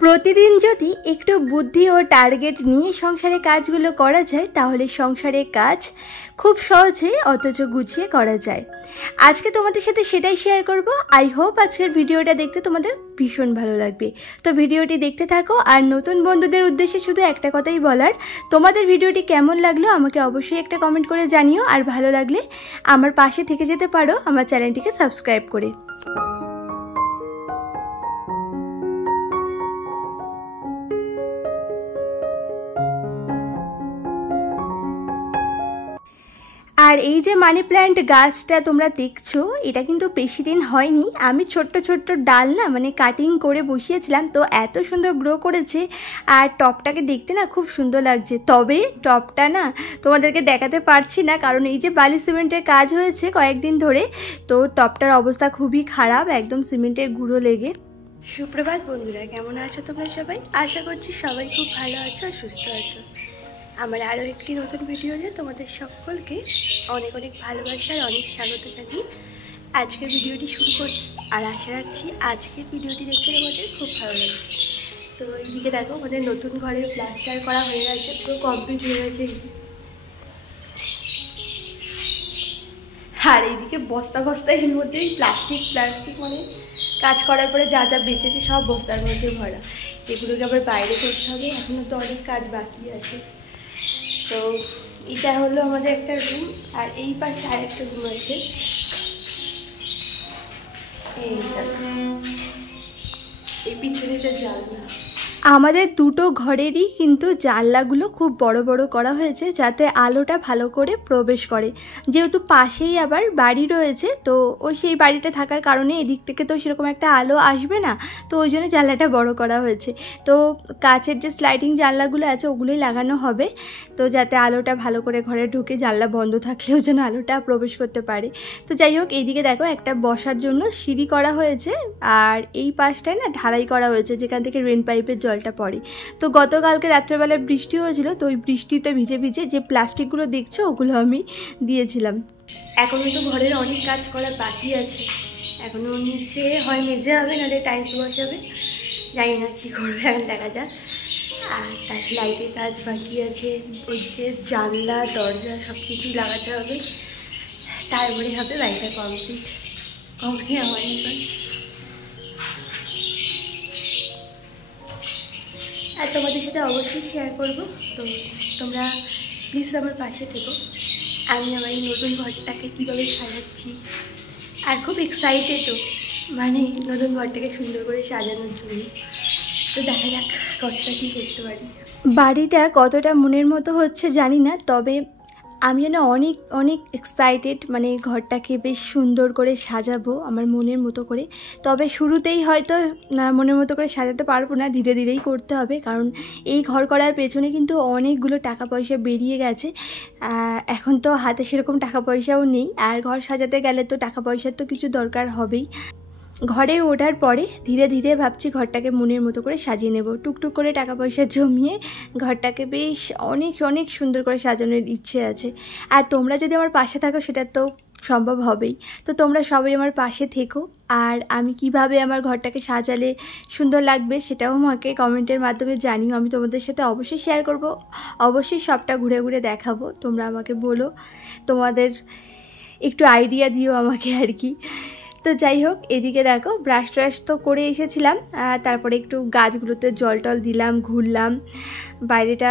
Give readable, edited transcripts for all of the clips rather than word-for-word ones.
প্রতিদিন যদি একটু বুদ্ধি ও টার্গেট নিয়ে সংসারে কাজগুলো করা যায় তাহলে সংসারের কাজ খুব সহজে অথচ গুছিয়ে করা যায়। আজকে তোমাদের সাথে সেটাই শেয়ার করব। আই হোপ আজকের ভিডিওটা দেখতে তোমাদের ভীষণ ভালো লাগবে। তো ভিডিওটি দেখতে থাকো। আর নতুন বন্ধুদের উদ্দেশ্যে শুধু একটা কথাই বলার, তোমাদের ভিডিওটি কেমন লাগলো আমাকে অবশ্যই একটা কমেন্ট করে জানিও। আর ভালো লাগলে আমার পাশে থেকে যেতে পারো আমার চ্যানেলটিকে সাবস্ক্রাইব করে। আর এই যে মানি প্ল্যান্ট গাছটা তোমরা দেখছো, এটা কিন্তু বেশি দিন হয়নি। আমি ছোট্ট ছোট্ট ডাল না কাটিং করে বসিয়েছিলাম, তো এত সুন্দর গ্রো করেছে। আর টপটাকে দেখতে না খুব সুন্দর লাগছে। তবে টপটা না তোমাদেরকে দেখাতে পারছি না, কারণ এই যে বালি সিমেন্টের কাজ হয়েছে কয়েকদিন ধরে, তো টপটার অবস্থা খুবই খারাপ, একদম সিমেন্টের গুঁড়ো লেগে। সুপ্রভাত বন্ধুরা, কেমন আছো তোমরা সবাই? আশা করছি সবাই খুব ভালো আছো আর সুস্থ আছো। আমার আরও একটি নতুন ভিডিওতে তোমাদের সকলকে অনেক অনেক ভালোবাসা আর অনেক স্বাগত জানিয়ে আজকের ভিডিওটি শুরু করছি। আর আশা রাখছি আজকের ভিডিওটি দেখতে তোমাদের খুব ভালো লাগবে। তো এইদিকে দেখো, আমাদের নতুন ঘরের প্লাস্টার করা হয়ে গেছে, পুরো কমপ্লিট হয়ে গেছে। আর এইদিকে বস্তা বস্তা এর মধ্যেই প্লাস্টিক কাজ করার পরে যা যা বেঁচেছে সব বস্তার মধ্যে ভরা। এগুলোকে আবার বাইরে করতে হবে, এখনও তো অনেক কাজ বাকি আছে। তো এটা হলো আমাদের একটা রুম, আর এই পাশে আরেকটা রুম আছে। এই পিছনেটা জানলা। আমাদের দুটো ঘরেরই কিন্তু জানলাগুলো খুব বড় বড় করা হয়েছে, যাতে আলোটা ভালো করে প্রবেশ করে। যেহেতু পাশেই আবার বাড়ি রয়েছে, তো ওই সেই বাড়িটা থাকার কারণে এদিক থেকে তো সেরকম একটা আলো আসবে না, তো ওই জন্য জানলাটা বড় করা হয়েছে। তো কাচের যে স্লাইডিং জানলাগুলো আছে ওগুলোই লাগানো হবে, তো যাতে আলোটা ভালো করে ঘরে ঢুকে, জানলা বন্ধ থাকলেও যেন আলোটা প্রবেশ করতে পারে। তো যাই হোক, এইদিকে দেখো একটা বসার জন্য সিঁড়ি করা হয়েছে, আর এই পাশটায় না ঢালাই করা হয়েছে যেখান থেকে রেন পাইপের জলটা পড়ে। তো গতকালকে রাত্রেবেলায় বৃষ্টি হয়েছিল, তো ওই বৃষ্টিতে ভিজে ভিজে যে প্লাস্টিকগুলো দেখছো ওগুলো আমি দিয়েছিলাম। এখনও তো ঘরের অনেক কাজ করা বাকি আছে, এখনও নিচে হয় মেজে হবে, নাহলে টাইলস বসাবে, জানি না কী করবে, এখন দেখা যাক। আর তার লাইটের কাজ বাকি আছে, ওইদিকে জানলা দরজা সব কিছুই লাগাতে হবে, তারপরে হবে বাড়িটা কমপ্লিট হয়নি। আর তোমাদের সাথে অবশ্যই শেয়ার করবো, তো তোমরা প্লিজ আমার পাশে থেকো। আমি আমার এই নতুন ঘরটাকে কীভাবে সাজাচ্ছি, আর খুব এক্সাইটেডও নতুন ঘরটাকে সুন্দর করে সাজানোর জন্য। তো দেখা যাক কতটা কী করতে পারি। বাড়িটা কতটা মনের মতো হচ্ছে জানি না, তবে আমি যেন অনেক অনেক এক্সাইটেড, ঘরটাকে বেশ সুন্দর করে সাজাবো আমার মনের মতো করে। তবে শুরুতেই হয়তো মনের মতো করে সাজাতে পারবো না, ধীরে ধীরেই করতে হবে, কারণ এই ঘর করার পেছনে কিন্তু অনেকগুলো টাকা পয়সা বেরিয়ে গেছে। এখন তো হাতে সেরকম টাকা পয়সাও নেই, আর ঘর সাজাতে গেলে তো টাকা পয়সার তো কিছু দরকার হবেই। ঘরে ওঠার পরে ধীরে ধীরে ভাবছি ঘরটাকে মনের মতো করে সাজিয়ে নেব, টুকটুক করে টাকা পয়সা জমিয়ে ঘরটাকে বেশ অনেক অনেক সুন্দর করে সাজানোর ইচ্ছে আছে। আর তোমরা যদি আমার পাশে থাকো সেটা তো সম্ভব হবেই। তো তোমরা সবাই আমার পাশে থেকো, আর আমি কিভাবে আমার ঘরটাকে সাজালে সুন্দর লাগবে সেটাও আমাকে কমেন্টের মাধ্যমে জানিও। আমি তোমাদের সাথে অবশ্যই শেয়ার করব, অবশ্যই সবটা ঘুরে ঘুরে দেখাবো। তোমরা আমাকে বলো, তোমাদের একটু আইডিয়া দিও আমাকে আর কি। তো যাই হোক, এদিকে দেখো ব্রাশ ট্রাশ তো করে এসেছিলাম, তারপরে একটু গাছগুলোতে জল টল দিলাম, ঘুরলাম বাইরেটা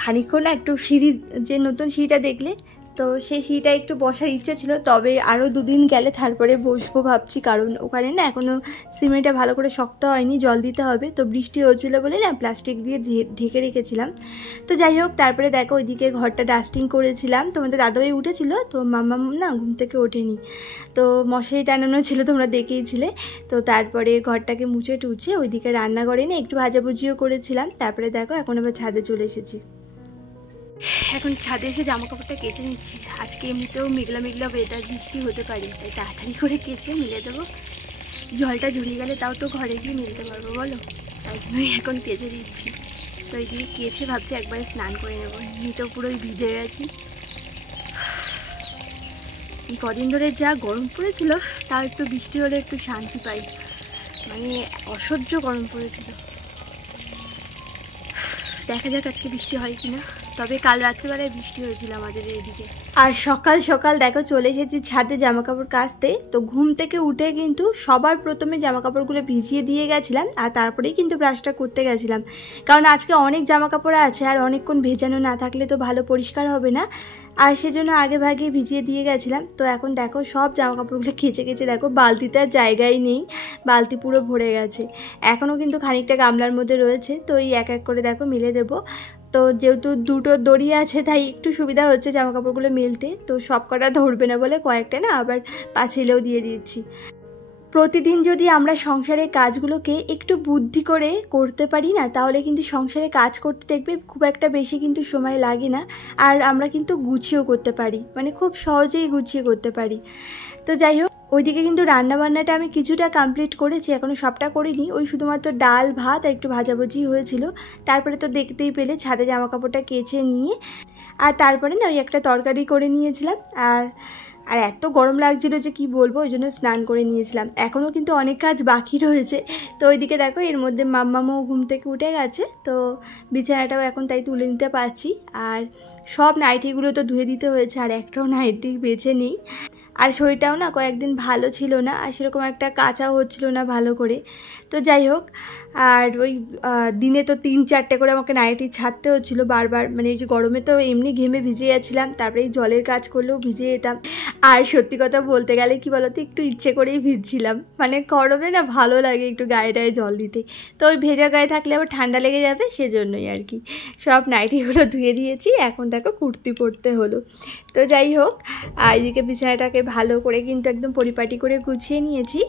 খানিকক্ষণ। একটু সিঁড়ি, যে নতুন সিঁড়িটা দেখলে, তো সেই সিঁড়িটা একটু বসার ইচ্ছে ছিল, তবে আরও দুদিন গেলে তারপরে বসবো ভাবছি, কারণ ওখানে না এখনও সিমেন্টটা ভালো করে শক্ত হয়নি, জল দিতে হবে। তো বৃষ্টি হচ্ছিলো বলে না প্লাস্টিক দিয়ে ঢেকে রেখেছিলাম। তো যাই হোক, তারপরে দেখো ওইদিকে ঘরটা ডাস্টিং করেছিলাম। তোমাদের দাদাভাই উঠেছিল, তো মাম্মা না ঘুম থেকে ওঠেনি, তো মশারি টানানো ছিল, তোমরা দেখেইছিলে। তো তারপরে ঘরটাকে মুছে টুছে ওইদিকে রান্নাঘরে না একটু ভাজাভুজিও করেছিলাম। তারপরে দেখো এখন আবার ছাদে চলে এসেছি। এখন ছাদে এসে জামা কাপড়টা কেচে নিচ্ছি। আজকে এমনিতেও মেঘলা মেঘলা ওয়েদার, বৃষ্টি হতে পারে, তাই তাড়াতাড়ি করে কেচে মিলে দেবো। জলটা ঝরিয়ে গেলে তাও তো ঘরে গিয়ে মিলতে পারবো বলো, তাই জন্যই এখন কেচে দিচ্ছি। তো এইদিকে কেচে ভাবছি একবারে স্নান করে নেবো, এমনিতেও পুরোই ভিজে গেছি। এই কদিন ধরে যা গরম পড়েছিল, তাও একটু বৃষ্টি হলে একটু শান্তি পাই, অসহ্য গরম পড়েছিল। দেখা যাক আজকে বৃষ্টি হয় কিনা। তবে কাল রাত্রিবেলায় বৃষ্টি হয়েছিল আমাদের এইদিকে। আর সকাল সকাল দেখো চলে এসেছি ছাদে জামা কাপড় কাচতে। তো ঘুম থেকে উঠে কিন্তু সবার প্রথমে জামা কাপড়গুলো ভিজিয়ে দিয়ে গেছিলাম, আর তারপরেই কিন্তু ব্রাশটা করতে গেছিলাম, কারণ আজকে অনেক জামা কাপড় আছে আর অনেকক্ষণ ভেজানো না থাকলে তো ভালো পরিষ্কার হবে না, আর সেজন্য আগে ভাগে ভিজিয়ে দিয়ে গেছিলাম। তো এখন দেখো সব জামা কাপড়গুলো কেচে কেচে দেখো বালতিতে আর জায়গাই নেই, বালতি পুরো ভরে গেছে। এখনও কিন্তু খানিকটা গামলার মধ্যে রয়েছে, তো এই এক এক করে দেখো মিলে দেবো। তো যেহেতু দুটো দড়ি আছে তাই একটু সুবিধা হচ্ছে জামা কাপড়গুলো মেলতে। তো সব কটা ধরবে না বলে কয়েকটা না আবার পাছিলেও দিয়ে দিচ্ছি। প্রতিদিন যদি আমরা সংসারের কাজগুলোকে একটু বুদ্ধি করে করতে পারি না, তাহলে কিন্তু সংসারে কাজ করতে দেখবে খুব একটা বেশি কিন্তু সময় লাগে না, আর আমরা কিন্তু গুছিয়েও করতে পারি, মানে খুব সহজেই গুছিয়ে করতে পারি। তো যাই হোক, ওইদিকে কিন্তু রান্নাবান্নাটা আমি কিছুটা কমপ্লিট করেছি, এখনও সবটা করিনি। ওই শুধুমাত্র ডাল ভাত আর একটু ভাজাভুজি হয়েছিল। তারপরে তো দেখতেই পেলে ছাদে জামা কাপড়টা কেচে নিয়ে আর তারপরে না ওই একটা তরকারি করে নিয়েছিলাম। আর এত গরম লাগছিল যে কি বলবো, ওই জন্য স্নান করে নিয়েছিলাম। এখনও কিন্তু অনেক কাজ বাকি রয়েছে। তো ওইদিকে দেখো এর মধ্যে মাম্মামও ঘুম থেকে উঠে গেছে, তো বিছানাটাও এখন তাই তুলে নিতে পারছি। আর সব নাইটিগুলো তো ধুয়ে দিতে হয়েছে, আর একটাও নাইটি বেঁচে নেই। আর শরীরটাও না কয়েকদিন ভালো ছিল না, আর সেরকম একটা কাচাও হচ্ছিল না ভালো করে। তো যাই হোক, আর ওই দিনে তো 3-4টে করে আমাকে নাইটি ছাড়তে হচ্ছিলো বারবার, মানে এই যে গরমে তো এমনি ঘেমে ভিজে যাচ্ছিলাম, তারপরে এই জলের কাজ করলেও ভিজে যেতাম। আর সত্যি কথা বলতে গেলে কি বলতো, একটু ইচ্ছে করেই ভিজছিলাম, মানে গরমে না ভালো লাগে একটু গায়ে টায়ে জল দিতে। তো ওই ভেজা গায়ে থাকলে আবার ঠান্ডা লেগে যাবে, সেজন্যই আর কি সব নাইটিগুলো ধুয়ে দিয়েছি। এখন দেখো কুর্তি পরতে হলো। তো যাই হোক, আর এদিকে বিছানাটাকে ভালো করে কিন্তু একদম পরিপাটি করে গুছিয়ে নিয়েছি।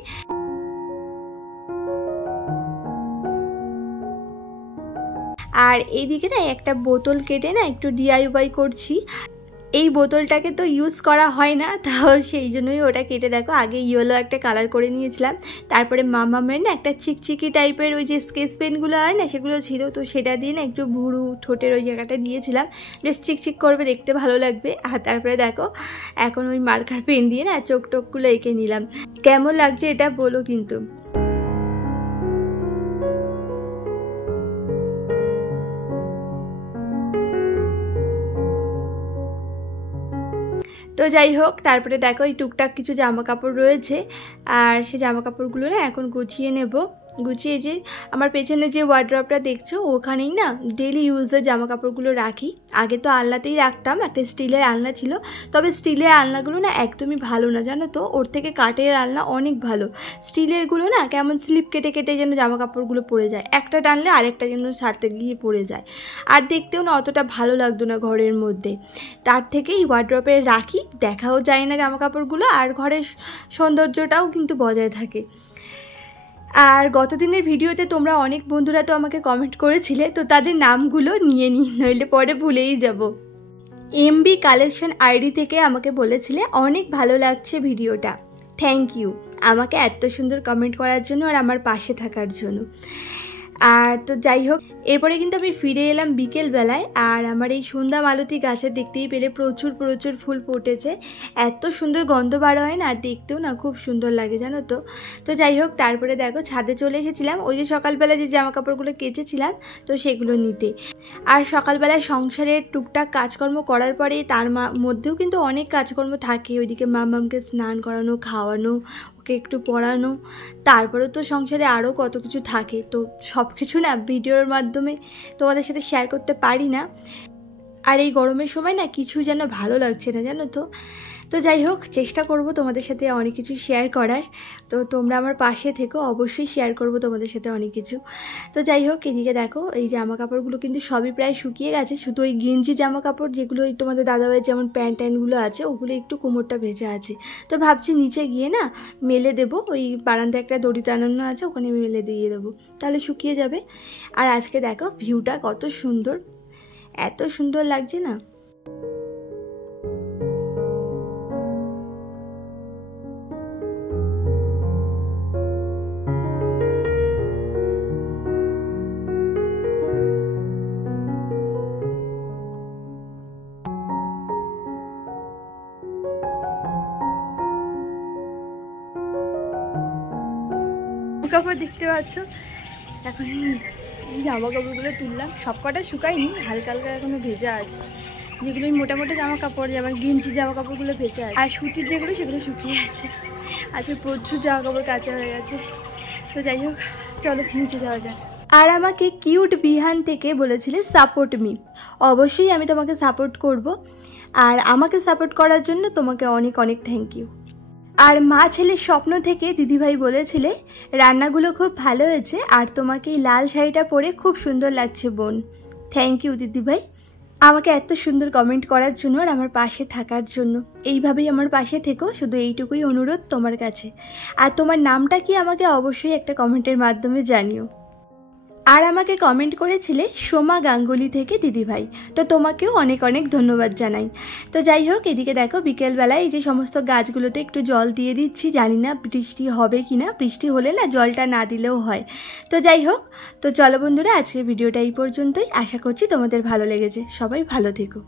আর এইদিকে না একটা বোতল কেটে না একটু DIY করছি। এই বোতলটাকে তো ইউজ করা হয় না, তাও সেই জন্যই ওটা কেটে দেখো আগে ইয়েলো একটা কালার করে নিয়েছিলাম। তারপরে মামামের না একটা চিকচিকি টাইপের ওই যে স্কেচ পেনগুলো হয় না, সেগুলো ছিল, তো সেটা দিয়ে না একটু ভুরু ঠোঁটের ওই জায়গাটা দিয়েছিলাম, বেশ চিকচিক করবে, দেখতে ভালো লাগবে। আর তারপরে দেখো এখন ওই মার্কার পেন দিয়ে না চোখ টোকগুলো এঁকে নিলাম। কেমন লাগছে এটা বলো কিন্তু। তো যাই হোক, তারপরে দেখো এই টুকটাক কিছু জামা কাপড় রয়েছে, আর সেই জামা কাপড়গুলো না এখন গুছিয়ে নেব। গুছিয়ে যে আমার পেছনে যে ওয়ার্ড্রপটা দেখছো, ওখানেই না ডেলি ইউজের জামা কাপড়গুলো রাখি। আগে তো আলনাতেই রাখতাম, একটা স্টিলের আলনা ছিল, তবে স্টিলের আলনাগুলো না একদমই ভালো না জানো তো, ওর থেকে কাঠের আলনা অনেক ভালো। স্টিলেরগুলো না কেমন স্লিপ কেটে কেটে যেন জামা কাপড়গুলো পড়ে যায়, একটা টানলে আরেকটা যেন সারতে গিয়ে পড়ে যায়, আর দেখতেও না অতটা ভালো লাগতো না ঘরের মধ্যে। তার থেকে এই ওয়ার্ড্রপে রাখি, দেখাও যায় না জামা কাপড়গুলো, আর ঘরের সৌন্দর্যটাও কিন্তু বজায় থাকে। আর গতদিনের ভিডিওতে তোমরা অনেক বন্ধুরা তো আমাকে কমেন্ট করেছিলে, তো তাদের নামগুলো নিয়ে নিই, নইলে পরে ভুলেই যাব। MB কালেকশন ID থেকে আমাকে বলেছিলে অনেক ভালো লাগছে ভিডিওটা, থ্যাংক ইউ আমাকে এত সুন্দর কমেন্ট করার জন্য আর আমার পাশে থাকার জন্য। আর তো যাই হোক, এরপরে কিন্তু আমি ফিরে এলাম বিকেলবেলায়, আর আমার এই সন্ধ্যা মালতী গাছে দেখতেই পেলে প্রচুর প্রচুর ফুল ফুটেছে। এত সুন্দর গন্ধ বার হয় না, দেখতেও না খুব সুন্দর লাগে জানো তো। তো যাই হোক, তারপরে দেখো ছাদে চলে এসেছিলাম ওই যে সকালবেলা যে জামা কাপড়গুলো কেচেছিলাম, তো সেগুলো নিতে। আর সকালবেলায় সংসারের টুকটাক কাজকর্ম করার পরে তার মধ্যেও কিন্তু অনেক কাজকর্ম থাকে। ওইদিকে মামামকে স্নান করানো, খাওয়ানো, ওকে একটু পড়ানো, তারপরে তো সংসারে আরও কত কিছু থাকে। তো সব কিছু না ভিডিওর মাধ্যমে তোমাদের সাথে শেয়ার করতে পারি না, আর এই গরমের সময় না কিছু যেন ভালো লাগছে না জানো তো। তো যাই হোক, চেষ্টা করব তোমাদের সাথে অনেক কিছু শেয়ার করার, তো তোমরা আমার পাশে থেকো, অবশ্যই শেয়ার করব তোমাদের সাথে অনেক কিছু। তো যাই হোক, এদিকে দেখো এই জামা কাপড়গুলো কিন্তু সবই প্রায় শুকিয়ে গেছে, শুধু ওই গেঞ্জি জামা কাপড় যেগুলো ওই তোমাদের দাদাভাইয়ের যেমন প্যান্ট ট্যান্টগুলো আছে, ওগুলো একটু কোমরটা ভেজা আছে। তো ভাবছি নিচে গিয়ে না মেলে দেবো, ওই বারান্দায় একটা দড়ি টানানো আছে, ওখানে মেলে দিয়ে দেবো, তাহলে শুকিয়ে যাবে। আর আজকে দেখো ভিউটা কত সুন্দর, এত সুন্দর লাগছে না। কাপড় দেখতে পাচ্ছ, এখন জামা কাপড়গুলো তুললাম, সব কটা শুকায়নি, হালকা হালকা এখনো ভেজা আছে। যেগুলো মোটা মোটা জামা কাপড়, যেমন গেঞ্জি জামা কাপড়গুলো ভেজা আছে, আর সুতির যেগুলো সেগুলো শুকিয়ে আছে। আজকে প্রচুর জামা কাপড় কাঁচা হয়ে গেছে। তো যাই হোক, চলো নিচে যাওয়া যাক। আর আমাকে কিউট বিহান থেকে বলেছিলে সাপোর্ট মি। অবশ্যই আমি তোমাকে সাপোর্ট করব, আর আমাকে সাপোর্ট করার জন্য তোমাকে অনেক অনেক থ্যাংক ইউ। আর মা ছেলের স্বপ্ন থেকে দিদিভাই বলেছিলে রান্নাগুলো খুব ভালো হয়েছে, আর তোমাকে এই লাল শাড়িটা পরে খুব সুন্দর লাগছে বোন। থ্যাংক ইউ দিদিভাই, আমাকে এত সুন্দর কমেন্ট করার জন্য আর আমার পাশে থাকার জন্য। এইভাবেই আমার পাশে থেকো, শুধু এইটুকুই অনুরোধ তোমার কাছে। আর তোমার নামটা কি আমাকে অবশ্যই একটা কমেন্টের মাধ্যমে জানিও। আর আমাকে কমেন্ট করেছিলে সোমা গাঙ্গুলি থেকে দিদিভাই, তো তোমাকেও অনেক অনেক ধন্যবাদ জানাই। তো যাই হোক, এদিকে দেখো বিকেলবেলায় এই যে সমস্ত গাছগুলোতে একটু জল দিয়ে দিচ্ছি। জানি না বৃষ্টি হবে কি না, বৃষ্টি হলে না জলটা না দিলেও হয়। তো যাই হোক, তো চলো বন্ধুরা, আজকের ভিডিওটা এই পর্যন্তই। আশা করছি তোমাদের ভালো লেগেছে। সবাই ভালো থেকো।